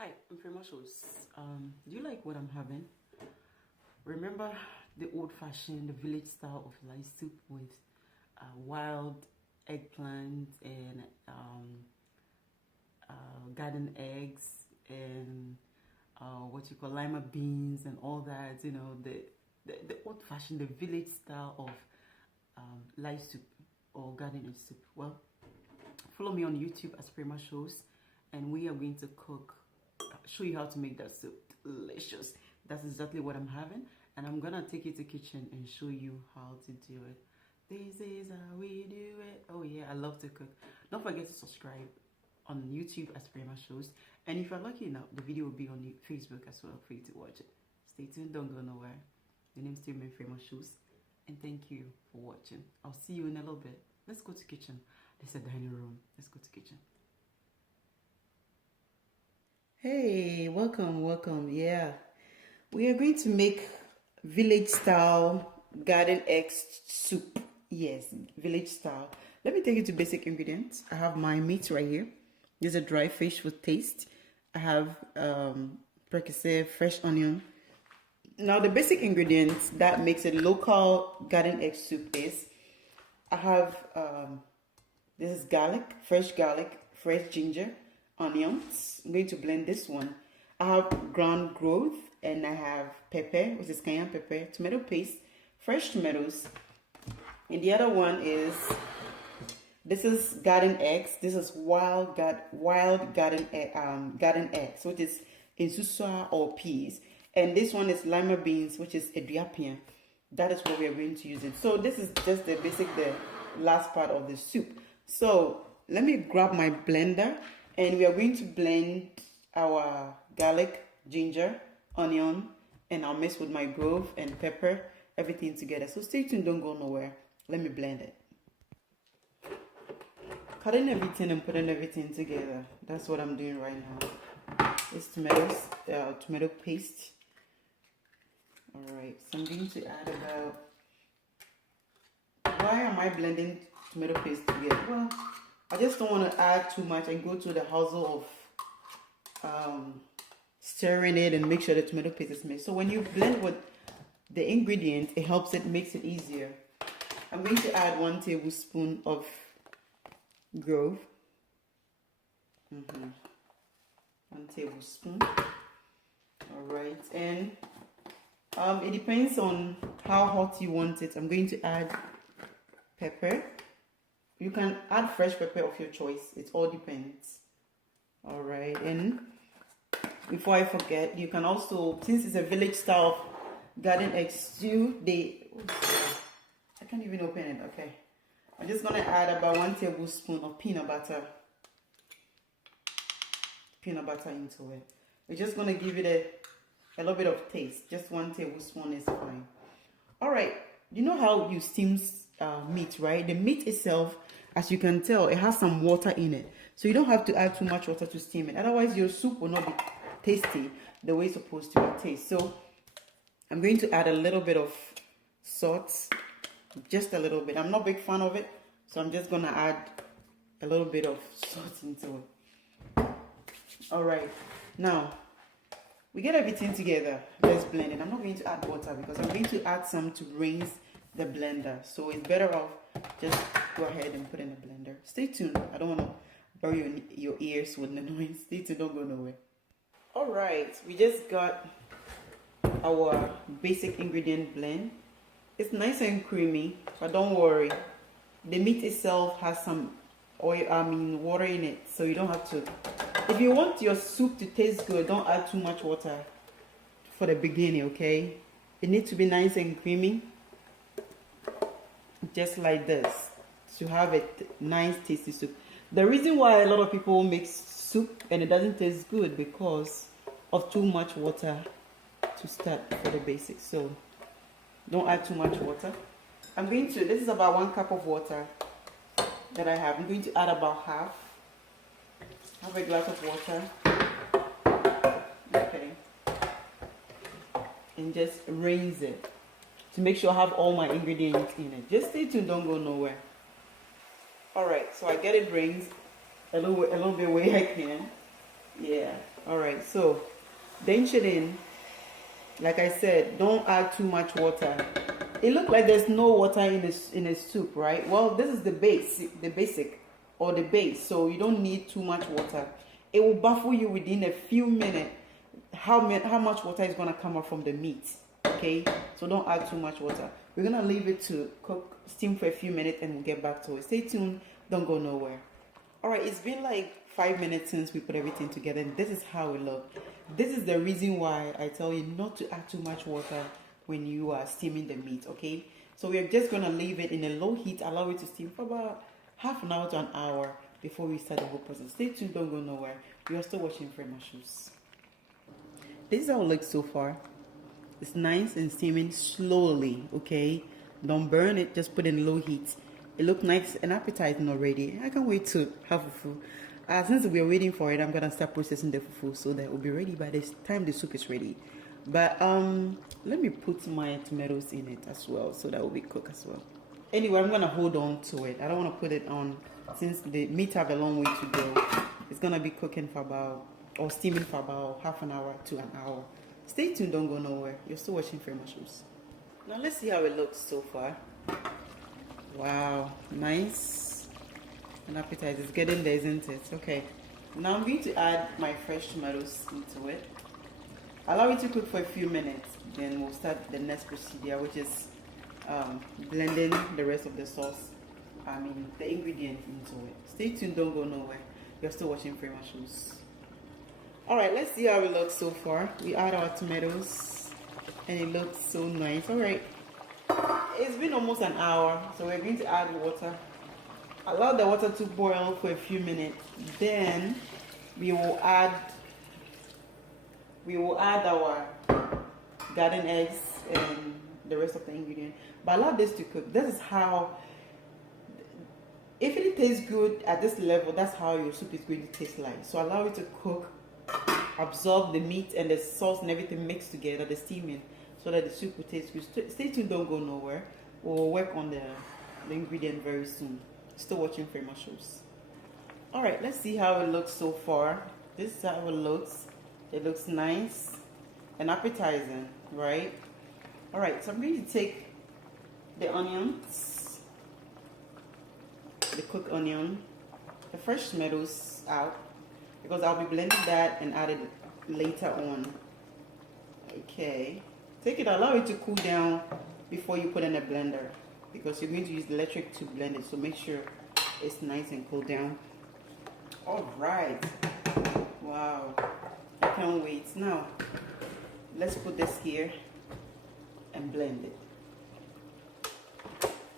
Hi, I'm Frema Shows. Do you like what I'm having? Remember the old-fashioned, the village style of rice soup with wild eggplant and garden eggs and what you call lima beans and all that? You know, the old-fashioned, the village style of rice soup or garden egg soup. Well, follow me on YouTube as Frema Shows, and we are going to show you how to make that soup delicious. That's exactly what I'm having, and I'm gonna take you to the kitchen and show you how to do it. This is how we do it. Oh yeah, I love to cook. Don't forget to subscribe on YouTube as Frema Shows, and if you're lucky enough, the video will be on Facebook as well for you to watch it. Stay tuned, don't go nowhere. The name's still Frema Shows, and thank you for watching. I'll see you in a little bit. Let's go to kitchen. There's a dining room. Let's go to kitchen. Hey, welcome. Yeah, we are going to make village style garden egg soup. Yes, village style. Let me take you to basic ingredients. I have my meat right here. There's a dry fish with taste. I have percocet, fresh onion. Now the basic ingredients that makes a local garden egg soup is I have this is garlic, fresh ginger, onions. I'm going to blend this one. I have ground growth and I have pepper, which is cayenne pepper, tomato paste, fresh tomatoes, and the other one is this is garden eggs. This is wild garden eggs, which is insusua or peas, and this one is lima beans, which is eduapia. That is what we are going to use it. So this is just the last part of the soup. So let me grab my blender. And we are going to blend our garlic, ginger, onion, and I'll mix with my grove and pepper, everything together. So stay tuned, don't go nowhere. Let me blend it. Cutting everything and putting everything together. That's what I'm doing right now. It's tomatoes, tomato paste. Alright, so I'm going to add about... Why am I blending tomato paste together? Well, I just don't want to add too much and go through the hassle of stirring it and make sure the tomato paste is mixed. So when you blend with the ingredients, it makes it easier. I'm going to add 1 tablespoon of grove. 1 tablespoon. Alright, and it depends on how hot you want it. I'm going to add pepper. You can add fresh pepper of your choice. It all depends. Alright, and before I forget, you can also, since it's a village style of garden egg stew, I can't even open it. Okay. I'm just going to add about 1 tablespoon of peanut butter. Peanut butter into it. We're just going to give it a little bit of taste. Just 1 tablespoon is fine. Alright, you know how you steam meat, right? The meat itself, as you can tell, it has some water in it. So you don't have to add too much water to steam it. Otherwise, your soup will not be tasty the way it's supposed to be taste. So I'm going to add a little bit of salt. Just a little bit. I'm not a big fan of it. So I'm just going to add a little bit of salt into it. Alright. Now, we get everything together. Let's blend it. I'm not going to add water because I'm going to add some to rinse the blender. So it's better off just go ahead and put in the blender. Stay tuned. I don't want to bury your ears with the noise. Stay tuned, don't go nowhere. Alright, we just got our basic ingredient blend. It's nice and creamy, but don't worry. The meat itself has some water in it, so you don't have to. If you want your soup to taste good, don't add too much water for the beginning, okay? It needs to be nice and creamy. Just like this, to have a nice tasty soup. The reason why a lot of people make soup and it doesn't taste good because of too much water to start for the basics. So don't add too much water. This is about 1 cup of water that I have. I'm going to add about half a glass of water. Okay, and just rinse it to make sure I have all my ingredients in it. Just stay tuned, don't go nowhere. Alright, so I get it rinsed a little bit where I can. Yeah. All right. So, drench it in. Like I said, don't add too much water. It looks like there's no water in a soup, right? Well, this is the basic, or the base. So you don't need too much water. It will baffle you within a few minutes how much water is gonna come out from the meat. Okay, so don't add too much water. We're gonna leave it to cook, steam for a few minutes, and we'll get back to it. Stay tuned. Don't go nowhere. All right, it's been like 5 minutes since we put everything together, and this is how it looks. This is the reason why I tell you not to add too much water when you are steaming the meat. Okay, so we're just gonna leave it in a low heat, allow it to steam for about half an hour to an hour before we start the whole process. Stay tuned. Don't go nowhere. We are still watching Frema Shows. This is how it looks so far. It's nice and steaming slowly, okay? Don't burn it, just put it in low heat. It looks nice and appetizing already. I can't wait to have fufu. Since we're waiting for it, I'm gonna start processing the fufu so that it will be ready by the time the soup is ready. But let me put my tomatoes in it as well so that will be cooked as well. Anyway, I'm gonna hold on to it. I don't wanna put it on since the meat have a long way to go. It's gonna be cooking for about, or steaming for about half an hour to an hour. Stay tuned, don't go nowhere. You're still watching Frema Shows. Now let's see how it looks so far. Wow, nice and appetizing. It's getting there, isn't it? Okay. Now I'm going to add my fresh tomatoes into it. Allow it to cook for a few minutes. Then we'll start the next procedure, which is blending the rest of the sauce. The ingredient into it. Stay tuned, don't go nowhere. You're still watching Frema Shows. Alright, let's see how it looks so far. We add our tomatoes and it looks so nice. Alright, it's been almost an hour, so we're going to add water. Allow the water to boil for a few minutes. Then we will add our garden eggs and the rest of the ingredient. But allow this to cook. This is how, if it tastes good at this level, that's how your soup is going to taste like. So allow it to cook, absorb the meat and the sauce and everything mixed together, the steaming, so that the soup will taste good. Stay tuned, don't go nowhere. We'll work on the ingredient very soon. Still watching Frema Shows. Alright, let's see how it looks so far. This is how it looks. It looks nice and appetizing, right? Alright, so I'm going to take the onions, the cooked onion, the fresh tomatoes out, because I'll be blending that and add it later on. Okay, take it, allow it to cool down before you put in a blender, because you're going to use the electric to blend it, so make sure it's nice and cool down. All right, wow, I can't wait. Now let's put this here and blend it.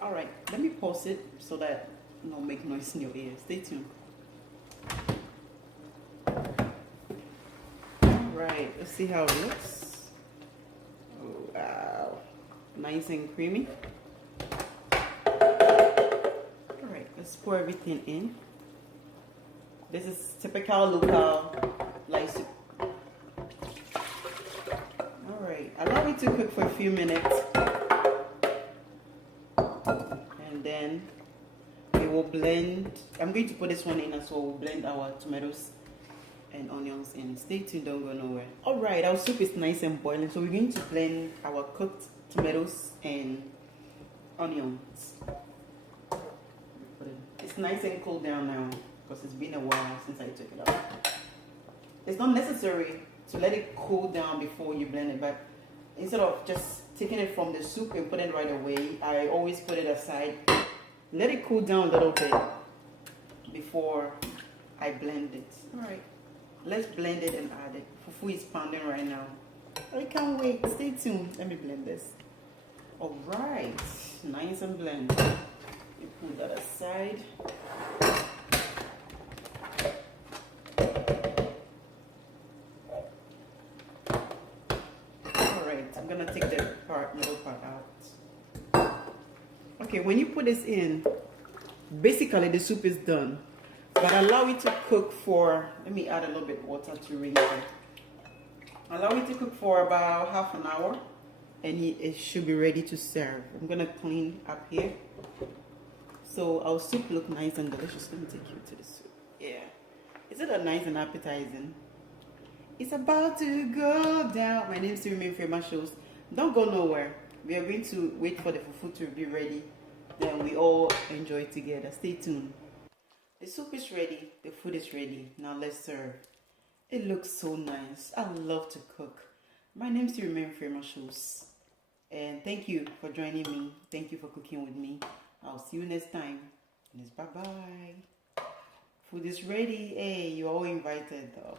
All right, let me pause it so that it don't make noise in your ear. Stay tuned. Right, let's see how it looks. Oh, wow, nice and creamy. All right, let's pour everything in. This is typical local light soup. All right, allow it to cook for a few minutes, and then we will blend. I'm going to put this one in as well. We'll blend our tomatoes and onions in. Stay tuned, don't go nowhere. Alright, our soup is nice and boiling, so we're going to blend our cooked tomatoes and onions. It's nice and cool down now because it's been a while since I took it out. It's not necessary to let it cool down before you blend it, but instead of just taking it from the soup and putting it right away, I always put it aside, let it cool down a little bit before I blend it. Alright, let's blend it and add it. Fufu is pounding right now. I can't wait. Stay tuned. Let me blend this. Alright, nice and blend. You put that aside. Alright, I'm gonna take the middle part out. Okay, when you put this in, basically the soup is done. But allow it to cook for, let me add a little bit water to rinse it. Allow it to cook for about half an hour and it should be ready to serve. I'm gonna clean up here. So our soup look nice and delicious. Let me take you to the soup. Yeah. Isn't that nice and appetizing? It's about to go down. My name is Frema Shows. Don't go nowhere. We are going to wait for the fufu to be ready. Then we all enjoy it together. Stay tuned. The soup is ready. The food is ready. Now let's serve. It looks so nice. I love to cook. My name is Frema Shows. And thank you for joining me. Thank you for cooking with me. I'll see you next time. Bye bye. Food is ready. Hey, you're all invited though.